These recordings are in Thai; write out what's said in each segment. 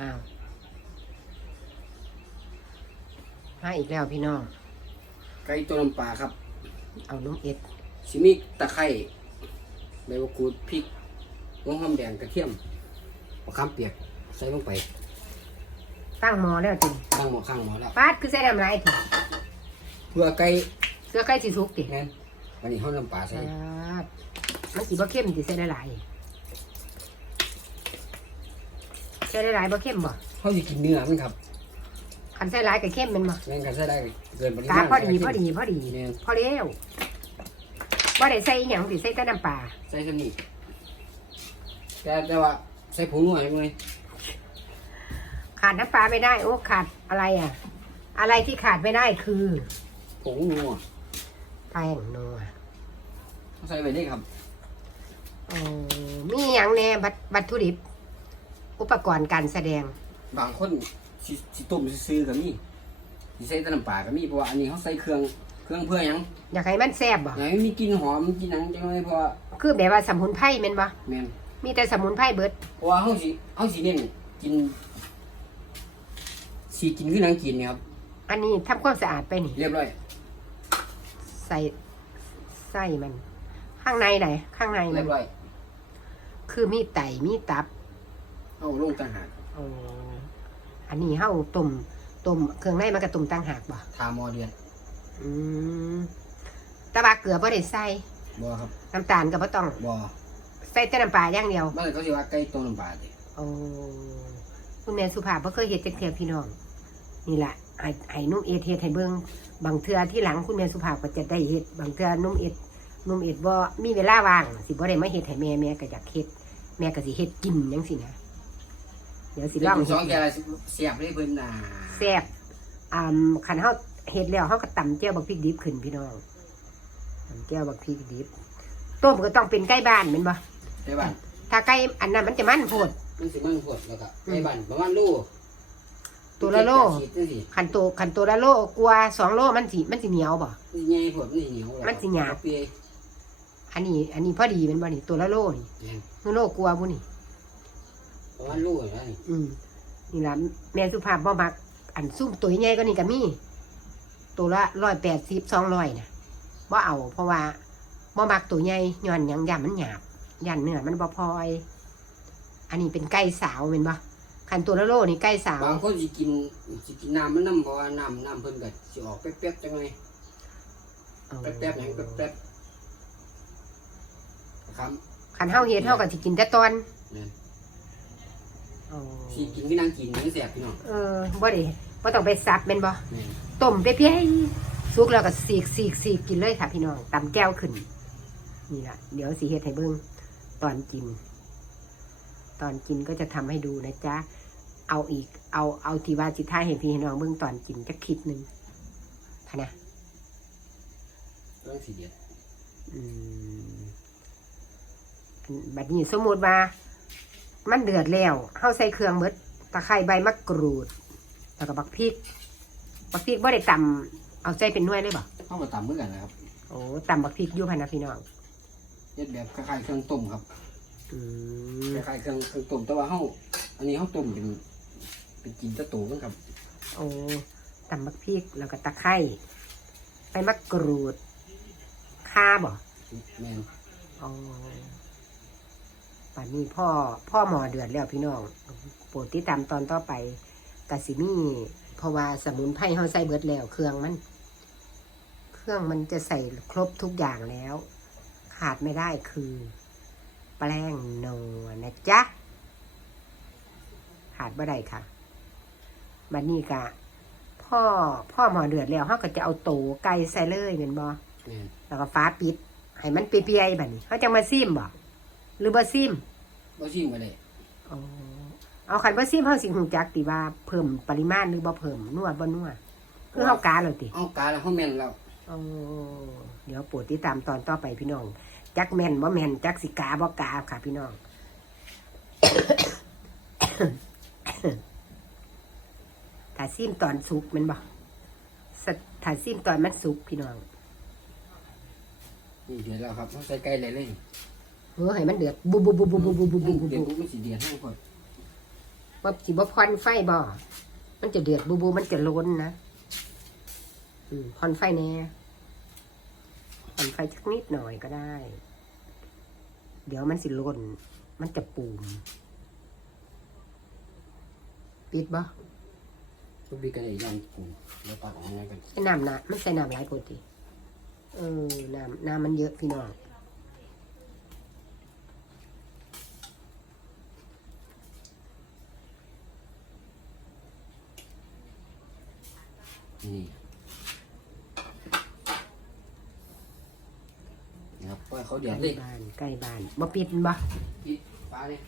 อ้าวมาอีกแล้วพี่น้อง ไก่ตัวน้ำปลาครับ เอาน้ำเอ็ดชิมิตะไคร้ใบมะกรูดพริกหัวหอมแดงกระเทียมมะขามเปียกใส่ลงไปตั้งหมอแล้วจริงตั้งหม้อข้างหม้อแล้วปาดคือใส่น้ำลายถึงเพื่อไก่เสื้อใกล้สีสุกติแน่นวันนี้เขาน้ำปลาใส่ปาดมันสีบ่เข้มติใส่ได้หลายใส่ได้หลายบ่เข้มบ่เขาจะกินเนื้อมันครับคันใส่หลายก็เข้มแมันบ่แม่งกันใส่ได้เกินปริกามาณพอดีพอดีพอดีแม่นพอแล้วบ่ได้ใส่อหยังสิใส่แต่น้ำปลาใส่สนิทแต่แต่ว่าใส่ผงหน่อยมั้ยขาดน้ำปลาไม่ได้ โอ้ขาดอะไรอะ อะไรที่ขาดไม่ได้คือผงนัวแป้งนัวเขาใส่ไปได้ครับโอ้มีอย่างแน่บัตวัตถุดิบ อุปกรณ์การแสดง บางคนสิสิต้มซื้อๆก็มีสิใส่แต่น้ำปลาก็มีเพราะว่าอันนี้เขาใส่เครื่องเครื่องเพื่อหยังอยากให้มันแซ่บบ่ อยากให้มีกลิ่นหอมมีกลิ่นหยังจังเลยเพราะว่าคือแบบว่าสมุนไพรแม่นบ่ แม่นมีแต่สมุนไพรเบิด เพราะว่าเขาสิเขาสิเน้นกินสิกินคือหนังกินเนี่ยครับ อันนี้ทำความสะอาดไปนี่ เรียบร้อยใส่ไส้มัน ข้างในไหน ข้างในมัเรีนยบร้อยคือมีไตมีตับ เอาลงต่างหากโอ้อันนี้เฮาต้มต้มเครื่องในมันก็ต้มตั้งหากบ่ทามอเดือนอืมแตะบาเกลือบ่ได้ใส่บ่ครับน้ำตาลก็บ่ต้องบ่ใส่แต่น้ำปลาอย่างเดียวบ้านเขาสิว่าไก่ต้มน้ำปลาติโอ้คุณแม่สุภาพบ่เคยเฮ็ดจักเทียพี่น้องนี่แหละไอ้ไอ้นุ่มเอ็ดเฮ็ดให้เบิ่งบางเทื่อที่หลังคุณแม่สุภาพก็จะได้เฮ็ดบางเทื่อนุ่มเอ็ดนุ่มเอ็ดบ่มีเวลาว่าง สิบ่ได้มาเฮ็ดให้แม่แม่ก็อยากเฮ็ดแม่ก็สิเฮ็ดกินจังซี่นะ เดี๋ยวสิลองสองแกละเสียบเลยเพิ่นน่ะแซ่บอ่าคันเฮาเฮ็ดแล้วเฮาก็ตำแจ่วบักพริกดิบขึ้นพี่น้องตำแจ่วบักพริกดิบ ต้มก็ต้องเป็นใกล้บ้านแม่นบ่ใช่บ้านถ้าใกล้อันนั้นมันจะมันโพดมันสิมันพวดแล้วก็ไก่บ้านประมาณโลตัวละโลขีดจังซี่ขันโตขันโตละโลกลัวสองโลมันสิมันสิเหนียวบ่มันใหญ่พวดมันสิเหนียวมันสิหยาบเปียอันนี้ อันนี้พอดีแมันบ่นี่ตัวละโลนี่แม่นคือโลกลัวบุนี่ ประมาณโลแล้วนี่อืมนี่ล่ะแม่สุภาพบ่มัก อันซุ่มตัวใหญ่ก็นี่ก็มี ตัวละร้อยแปดสิบสองร้อยนะบ่เอา เพราะว่าบ่มักตัวใหญ่ย้อนหยังย่านมันหยาบย่านเนื้อมันบ่พลอย อันนี้เป็นไก่สาวเป็นบ่ขันตัวละโลนี่ไก่สาว บางคนสิกินสิกินน้ำมันน้ำเพราะว่าน้ำน้ำเพิ่นก็สิออกแป๊บๆจังเลยเออแป๊บๆหยังแป๊บๆครับขันเฮาเฮ็ดเฮาก็สิกินแต่ตอนแม่นอ๋อ สิกินคือนั่งกินนี่แซ่บพี่น้องเออบ่ได้บ่ต้องไปซับแม่นบ่แม่นต้มเปรี้ยๆสุกแล้วก็สีกสีกสีกกินเลยค่ะพี่น้องตำแก้วขึ้น นี่ละเดี๋ยวสีเฮ็ดให้เบิ้งตอนกิน ตอนกินก็จะทำให้ดูนะจ๊ะเอาอีก เอาเอาทีว่าจิท่ายเห็นพี่ให้น้องเบิ้งตอนกินจะคลิปหนึ่งพะนะเรื่องสีเด็ดอืมอันบัดนี้สมมติว่า มันเดือดแล้วเฮาใส่เครื่องเบิดตะไคร้ใบมะกรูด แล้วก็บักพริก บักพริกบ่ได้ตำเอาใส่เป็นหน่วยเลยบ่เข้ามาตำเหมือนกันนะครับโอ้ตำบักพริกอยู่พะนะพี่น้องเฮ็ดแบบคล้ายๆเครื่องต้มครับอืมคล้ายๆเครื่องเครื่องต้มแต่ว่าเฮาอันนี้เฮาต้มเป็น เป็นกินแตะตูมันครับโอ้ตำบักพริกแล้วก็ตะไคร้ใบมะกรูดข่าบ่แม่น อ๋อ ป่านนี้พ่อพ่อหมอเดือดแล้วพี่น้องโปรดติดตามตอนต่อไปกสิมีเพราะว่าสมุนไพรเฮาใส่เบิดแล้วเครื่องมัน เครื่องมันจะใส่ครบทุกอย่างแล้ว ขาดไม่ได้คือ แป้งนัวนะจ๊ะขาดบ่ได้ค่ะบัดนี้กะพ่อพ่อหมอเดือดแล้วเขาก็จะเอาโตไก่ใส่เลยเป็นบ่แม่นแล้วก็ฟ้าปิดให้มันเปียๆแบบนี้เขาจะมาซิมบ่ หรือบ่ซิมบ่ชิมก็ได้อ๋อเอาคันบ่ซิมเขาสิหูจักติว่าเพิ่มปริมาณหรือบ่เพิ่มนวดบ่นวดคือเฮากาแล้วติเอากาแล้วเฮาแม่นแล้วอ๋อเดี๋ยวโปรดติดตามตอนต่อไปพี่น้อง จักแม่นบ่แม่นจักสิกาบ่กาค่ะ พี่น้องถ้าซิมตอนสุกแมันบ่สะถ้าซิมตอนมันสุกพี่น้องนี่เดือดแล้วครับเฮาใส่ไก่เลยเลย เออให้มันเดือดบุบบุบบุบบุบบุบบุบบุบบุบเดือดบุบปุ๊บมันสิเดือดให้พอว่าสิบ่พอนไฟบ่มันจะเดือดบูบูมันจะล้นนะอืมพอนไฟแน่พอนไฟสักนิดหน่อยก็ได้ เดี๋ยวมันสิล้นมันจะปูมปิดบ่ทุกปีกันเลยย่างกูแล้วตักออกง่ายกันใส่น้ำนะมันใส่น้ำหลายปกติเออน้ำน้ำมันเยอะพี่น้อง นี่นะครับปล่อยเขาเดืใกอล้ดเลยบ้านใกล้บ้านบ่ปิดบ่ปิดฟ้าเลย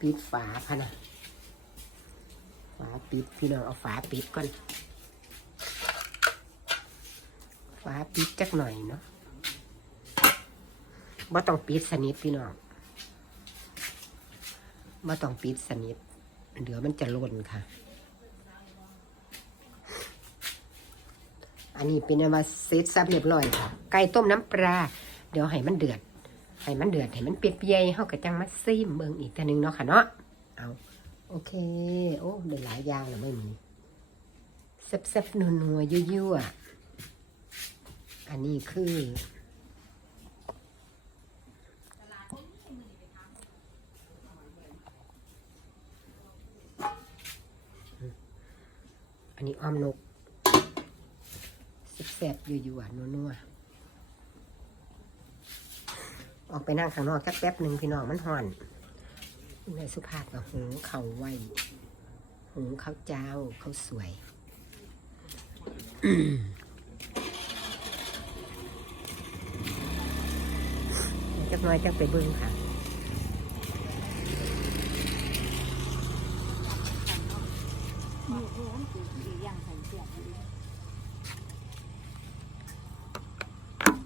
ปิดฝาพะนะฝาปิดพี่น้องเอาฝาปิดก่อนฝาปิดจักหน่อยเนาะบ่ต้องปิดสนิทพี่น้องบ่ต้องปิดสนิทเดี๋ยวมันจะหล่นค่ะ อันนี้เป็นอันว่าเซตซับเรียบร้อย ไก่ต้มน้ำปลา เดี๋ยวให้มันเดือด ให้มันเดือด ให้มันเปียกๆเฮาก็จังมาซิมเบิ่งอีกทีนึงเนาะค่ะเนาะ เอา โอเค โอ้ได้หลายอย่างแล้วไม่มีแซ่บๆนัวๆยั่วๆอันนี้คืออันนี้อ้อมนก แซ่บๆยั่ๆนัวๆออกไปนั่งข้างนอกแค่แป๊บหนึ่งพี่น้องมันห่อนในสุภาพกับหุงเขาไวหุงข้าเจ้าเขาสวยจักน้อยจักไปเบิ้งค่ะหมูเพิ่มสีสีอย่างใส่เสียบเลย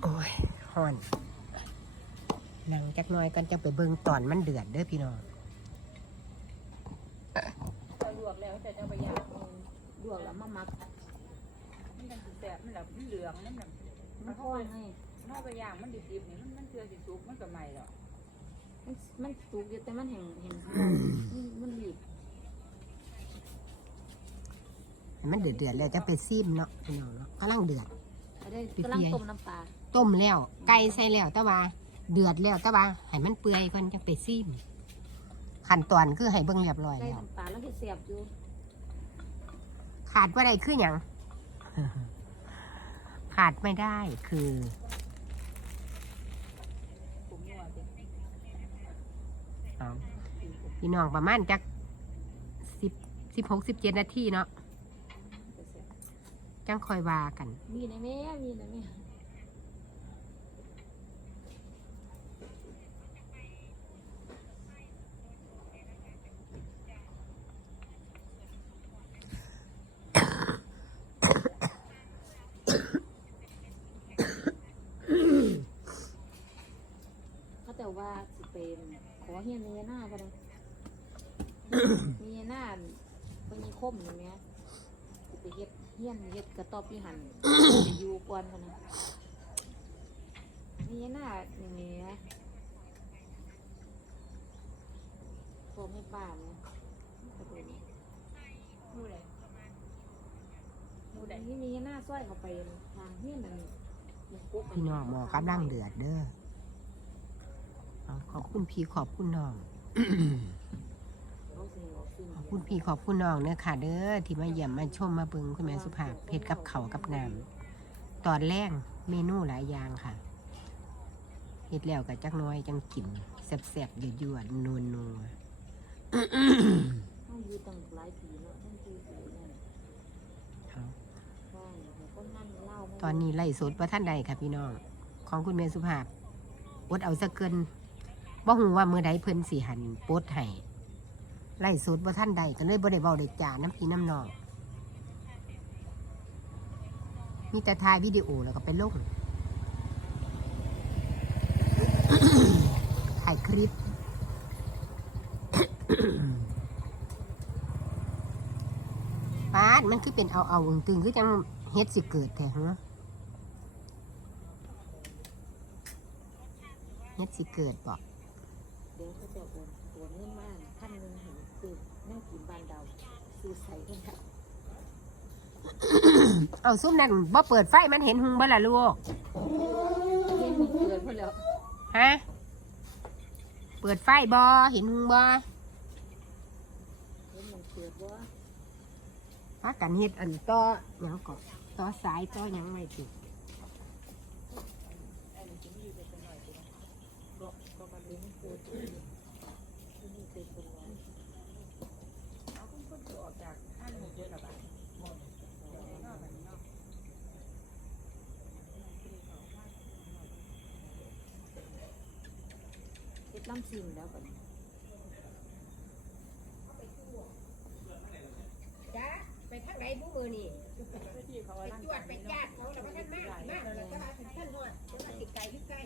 โอ้ย ห่อนนั่งจักหน้อยกันจะไปเบิ้งตอนมันเดือดเด้อพี่น้องพอลวกแล้วจะจะไปย่างลวกแล้วมามักมันเป็นสีแสบมันแบบมันเหลืองมันแบบมันพ่อไงนอกไปย่างมันดิบๆนี่มันมันเกลือสีสุกมันก็ใหม่หรอกมันมันสุกอยู่แต่มันแห้งแห้งมันมันหลีบให้มันเดือดเดือดๆแล้วจะไปซิมเนาะพี่น้องเนาะกำลังเดือดจะได้กำลังต้มน้ำปลา ต้มแล้วไก่ใส่แล้วแต่ว่าเดือดแล้วแต่ว่าให้มันเปื่อยก่อนจะไปซิมขั้นตอนคือให้เบิ่งเรียบร้อยได้แล้ว น้ำปลาแล้วที่เสียบอยู่ขาดว่าใดคืออย่าง ขาดไม่ได้คือผมนัวสิเอาพี่น้องประมาณจักสิบสิบหกสิบเจ็ดนาทีเนาะจังคอยว่ากัน มีในแม่มีในแม่ เขาแต่ว่าสิเป็นขอเฮี ยนเมียหน้าก็ได้เมียหน้าเป็นมีคมอย่างเนี้ยสิไปเฮ็ดเฮียนเฮ็ดกระตอบพี่หันไปอยู่กวนกันนะเมียหน้าอย่างเนี้ยโทรไม่บ้านนะกระโดดหมูใดหมูใดนี่มีหน้าสร้อยเข้าไปทางเฮียนนั่นมันกุ๊กพี่น้องหมอกำลังเดือดเด้อเอา ขอบคุณพี่ขอบคุณน้อง ขอบคุณพี่ขอบคุณน้องเนื้อค่ะ เด้อที่มาเยี่ยมมาชมมาเบิงคุณแม่สุภาพเพชรกับเขากับน้ำตอนแรกเมนูหลายอย่างค่ะเฮ็ดแล้วกับจักน้อยจังกินแซ่บๆยั่วๆนัวเขาอยู่ตั้งหลายปีแล้วนั่นๆเอาว่าแต่คนนั่นตอนนี้ไล่สดว่าท่านใดค่ะพี่น้อง ของคุณแม่สุภาพอดเอาซะเกิน บ่ฮู้ว่ามือใดเพิ่นสิหันโปดให้ไล่สดว่ท่านใดก็เลยบ่ได้เว้าได้จาน้ำพี่น้ำนองมีแต่ถ่ายวิดีโอแล้วก็ไปลงถ่ายคลิปปาดมันคือเป็นเอาเอาๆตึงๆคือจังเฮ็ดสิเกิดแท้ฮะเฮ็ดสิเกิดบอก ดี๋ยวเขาจะโอนโอนเงินมาพันหนึ่งเห็นสืบแม่กินบ้านเดาซื้อใส่กันค่ะเอาซุ้มนั่นบ่เปิดไฟมันเห็นหุงบ่ล่ะลูกเห็นมันเกิดหมดแล้วฮะเปิดไฟบ่เห็นหุงบ่เห็นมันเกิดว่าพากันเฮ็ดอันต่อหยังก่อนต่อสายต่อหยังไว้ติ ก็ก็มันเลยมันเกิดที่นี่เกิดเป็นวัน เอาคุณคนจะออกจากห้างหมดเลยละบาทหมดเนาะแบบนี้เนาะ เฮ็ดลำซิมแล้วกันจ้าไปทางไหนบุมือนี่ที่เขาไปว่าร่างจวกาดยไปเนาะญาติเขาแล้วก็ท่านมากมากแล้วก็ว่าท่านฮอดแล้วก็สิไกลอยู่ใกล้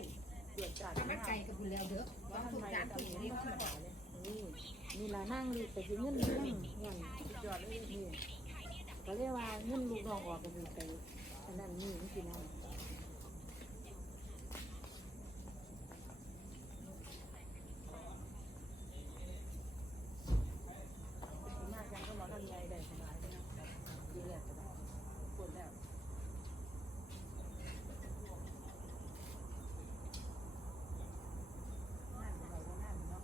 ตรวจจัดถ้ามันไกลก็พุ่นแล้วเด้อว่าทุกจานผู้หญิงนี่ธรรมดาเลยนี่นี่ละนั่งรีไปซื้อเงินนั่งเงินจอดเลยนี่ก็เรียกว่าเงินลูกน้องออกก็มีไปอันนั้นนี่มันคือนั่นหน้ากันก็ร้อนอะไรได้สบายเลยนะดีเลยสบายปวดแล้วนั่นอะไรก็นั่นเนาะ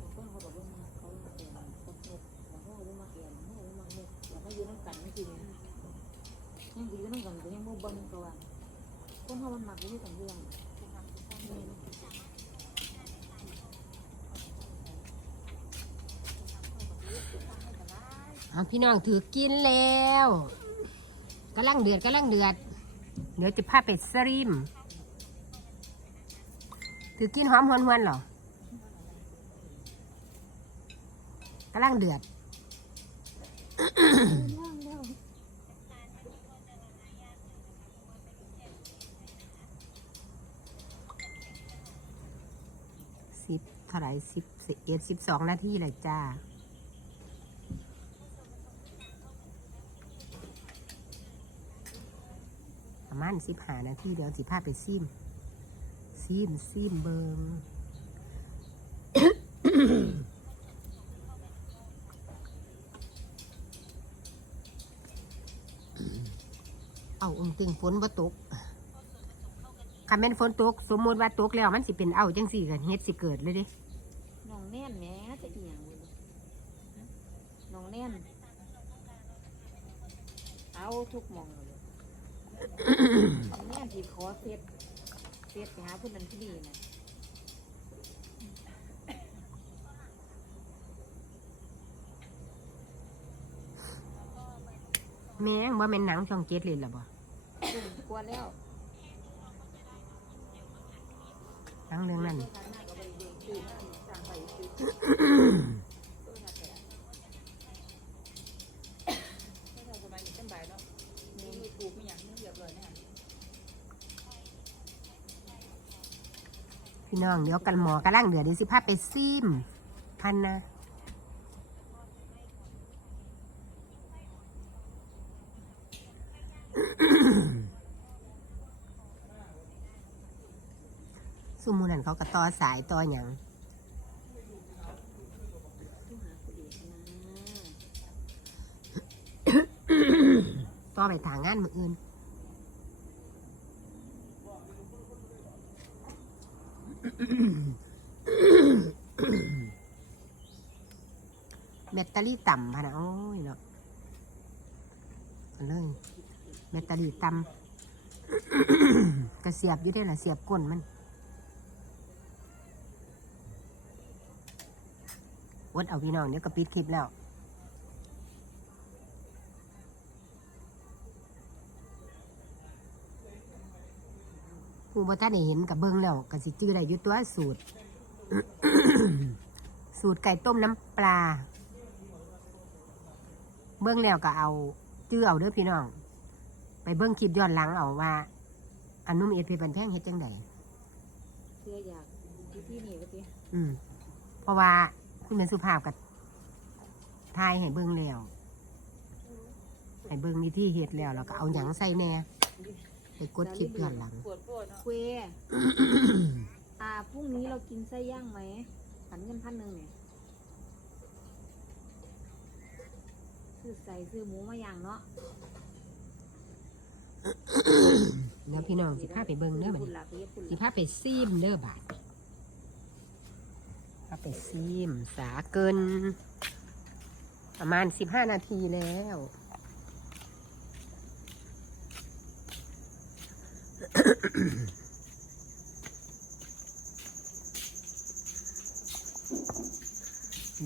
บางคนเขาบอกว่าเขาเปลี่ยนตกนกบางคนเขามาเปลี่ยนเขาบอกมาเนกแล้วก็ยืนน้ำกันนี่คือยังยืนน้ำกันก็ยังโม บนก็ว่าคนเขามันหมักอยู่กันเรื่องเอาพี่น้องถือกินแล้วกำลังเดือดกำลังเดือด เดี๋ยวจะพาเป็ดสริม ถือกินหอมหวนหวนๆหรอกำลังเดือด สิบเท่าไหรสิบเอ็ดสิบสองนาทีเลยจ้าประมาณสิบหานาทีเดี๋ยวสิพาไปซิมซิมซิมเบิงเอาองติงฝนบ่ตกคำเป็นฝนตก สมมติว่าตกแล้วมันสิเป็นเอาจังสี่กันเฮ็ดสิเกิดเลยดิ น้องแน่นแหม่จะเอียงเลยน้องแน่น เอา ทุกหมองเลยน้องแน่นที่ขอเฟซเฟซไปหาผู้นั้นที่นี่นะแม่งว่าเป็นหนังช่องเจ็ดเลยหรอบ่ตุ่มกลัวแล้วหนังเรื่องนั้น พี่น้องเดี๋ยวกันหมอกระลังเดือดเดี๋ยวสิพาไปซิมพันนะสุมูนันเขาก็ต่อสายต่ออย่างต่อไปทางงานมืออื่น แบตเตอรี่ต่ำพะนะโอ้ยเนาะเลยแบตเตอรี่ต่ำกระเสียบอยู่ได้ละเสียบก้นมันวดเอาพี่น้องเดี๋ยวก็ปิดคลิปแล้ว ผู้บ่ท่านได้เห็นกับเบิ้งแล้วก็สิจื้อได้อยุตัวสูตร สูตรไก่ต้มน้ำปลา เบิ้งแล้วก็เอาจื้อเอาเด้อพี่น้อง ไปเบิ้งคลิปย้อนหลังเอาว่า อันนุ่มเอ็ดเพบันแท่งเฮ็ดจังไดเพื่ออยากที่ที่นี่ก็ตีอืม เพราะว่าคุณเป็นสุภาพกับทายให้เบิ้งแล้วให้เบิ้งวิธีเฮ็ดแล้วแล้วก็เอาหยังใส่แหน่ ไปกดคลิปย้อนหลัง ปวดปวดเนาะเควอ่าพรุ่งนี้เรากินไส้ย่างไหมขันเงินพันหนึ่งเนี่ยซื้อใส่ซื้อหมูมาอย่างเนาะเดี๋ยวพี่น้องสิพาไปเบิ่งเด้อบัดบุญนี้ละไปเฮ็ดบุญสิละพาไปซีมเด้อบาดพาไปซีม สาเกิน ประมาณสิบห้านาทีแล้ว เ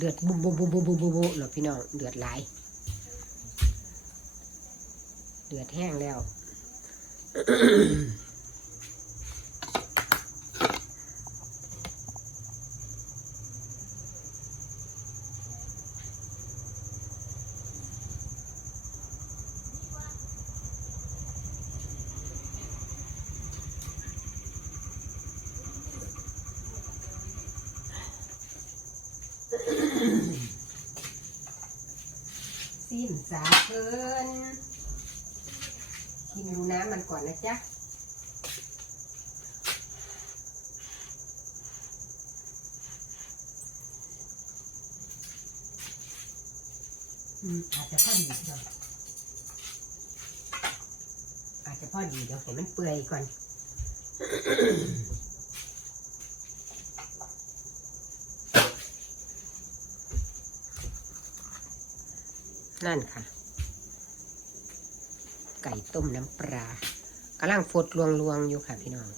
ดือดบุบบุบบุบบุบบุบบุบบุบเหรอพี่น้อง เดือดหลาย เดือดแห้งแล้ว สิ้นสาเกินกินดูน้ำมันก่อนนะจ๊ะอืมอาจจะพอดีเดี๋ยวอาจจะพอดีเดี๋ยวเห็นมันเปื่อยก่อน นั่นค่ะ ไก่ต้มน้ำปลากำลังฟดลวงลวงๆอยู่ค่ะพี่น้อง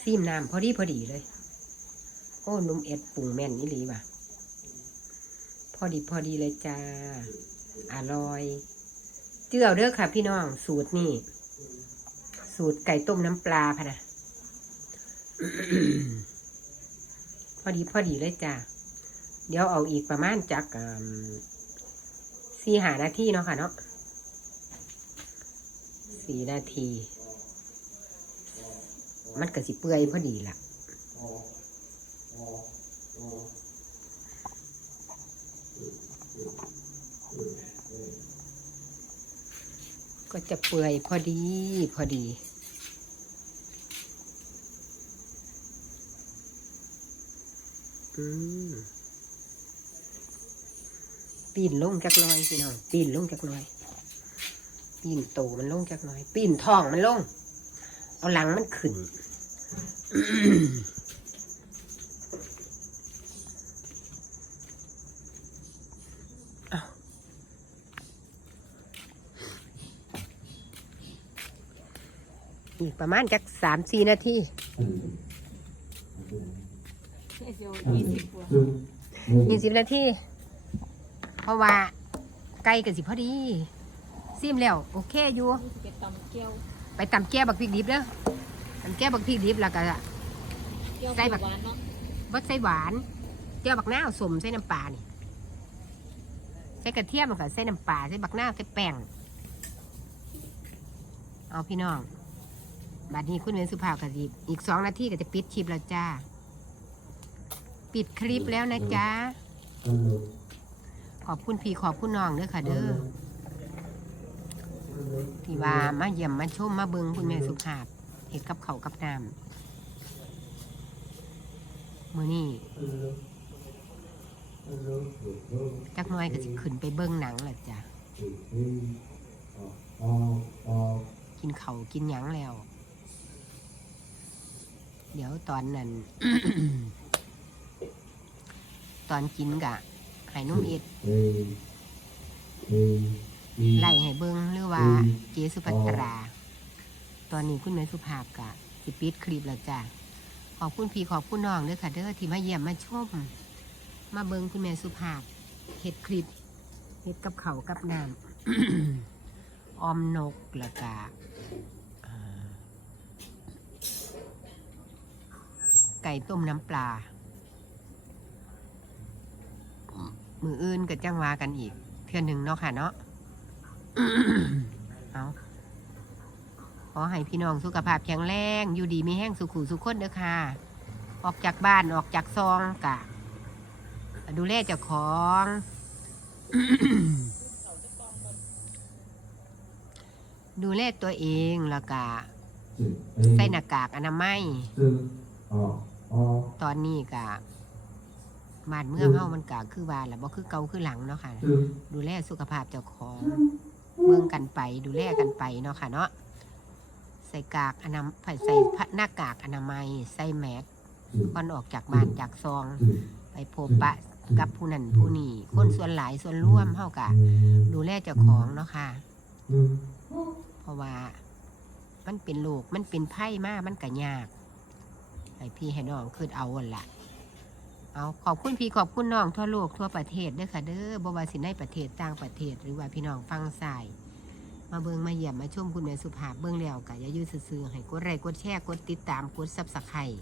ซีมน้ำพอดีพอดีเลย โอ้นุ่มเอ็ดปรุงแม่นนี่หลีว่ะ พอดีพอดีเลยจ้า อร่อย เจือเด้อค่ะ พี่น้อง สูตรนี่ สูตรไก่ต้มน้ำปลาพะนะ อดีพอดีเลยจ้าเดี๋ยวเอาอีกประมาณจักสี่หานาทีเนาะค่ะเนาะสี่นาที มันก็สิเปื่อยพอดีล่ะก็จะเปื่อยพอดีพอดี อืมปีนลงจักหน้อยพี่น้องปีนลงจักหน้อยปีนโตมันลงจักหน้อยปีนท้องมันลง เอาหลังมันขึ้นเอาอีกประมาณจักสามสี่นาทีเดี๋ ยวยี่สิบกว่ายี่สิบนาทีเพราะว่า ไก่กับสิพอดีซิมแล้ว โอเคอยู่นี่สิเป็นตำแก้วไปตำแก้บักพริกดิบเด้อตำแก้บักพริกดิบแล้วก็แก้วใส่บักหวานเนาะบดใส่หวานเจียวบักนาวสมใส่น้ำปลานี่ใส่กระเทียมแล้วก็ใส่น้ำปลาใส่บักนาวใส่แป้งเอาพี่น้องบัดนี้คุณเวนสุภาพกสิอีกสองนาทีก็จะปิดคลิปแล้วจ้า ปิดคลิปแล้วนะจ๊ะ ขอบคุณพี่ขอบคุณน้องเด้อค่ะเด้อที่ว่ามาเยี่ยมมาชมมาเบิงคุณแม่สุภาพเห็ดกับเขากับน้ำมือนี่จักน้อยก็จะขึ้นไปเบิ้งหนังแหละจ้ะ กินเขากินหยังแล้ว เดี๋ยวตอนนั้น ตอนกินกะให้นุ่มเอ็ดไล่ให้เบิ้งหรือว่าเจสุภัตรา ตอนนี้คุณแม่สุภาพกะสิปิดคลิปแล้วจ้ะขอบคุณพี่ขอบคุณน้องเด้อค่ะเด้อที่มาเยี่ยมมาชม มาเบิ้งคุณแม่สุภาพเฮ็ดคลิปเฮ็ดกับเขากับน้ำออมนกแล้วก็อ่าไก่ต้มน้ำปลา มืออื่นกับจังวากันอีก เทื่อหนึ่งเนาะค่ะเนาะเอาขอให้พี่น้องสุขภาพแข็งแรง อยู่ดีมีแห้งสุขุสุขคนเด้อค่ะ ออกจากบ้านออกจากซองกะ ดูแลเจ้าของดูแลตัวเองแล้วก็ใส่หน้ากากอนามัยตอนนี้ก็ บ้านเมืองเฮามันก็คือว่าแหละบ่คือเก่าคือหลังเนาะค่ะจึกดูแลสุขภาพเจ้าของเบิ่งกันไปดูแลกันไปเนาะค่ะเนาะใส่กากอนามัยใส่หน้ากากอนามัย ใส่แมสจึกก่อนออกจากบ้านจากซองจึกไปพบปะกับผู้นั้นผู้นี้คนส่วนหลายส่วนร่วมเฮากะดูแลเจ้าของเนาะค่ะจึกเพราะว่า มันเป็นโรคมันเป็นไพ่มากมันก็ยากให้พี่ให้น้องคือเอาหั่นละ เอาขอบคุณพี่ขอบคุณน้องทั่วโลกทั่วประเทศเด้อค่ะเด้อบ่ว่าสิในประเทศต่างประเทศ หรือว่าพี่น้องฟังสายมาเบิงมาเยี่ยมมาชมคุณแม่สุภาพเบิ้งแล้วก็อย่ายืดซื่อให้กดไลค์กดแชร์กดติดตามกดซับสไครต์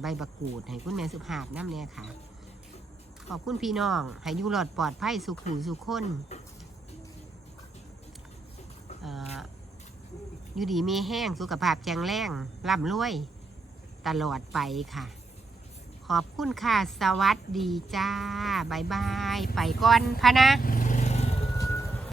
ใบบักกูดให้คุณแม่สุภาพน้ำเนี่ยค่ะ ขอบคุณพี่น้องให้อยู่รอดปลอดภัยสุขหูสุขคนเอ่ออยู่ดีมีแห้งสุขภาพแข็งแรงร่ำรวย ตลอดไปค่ะ ขอบคุณค่ะ สวัสดีจ้าบายบาย ไปก่อนพะนะ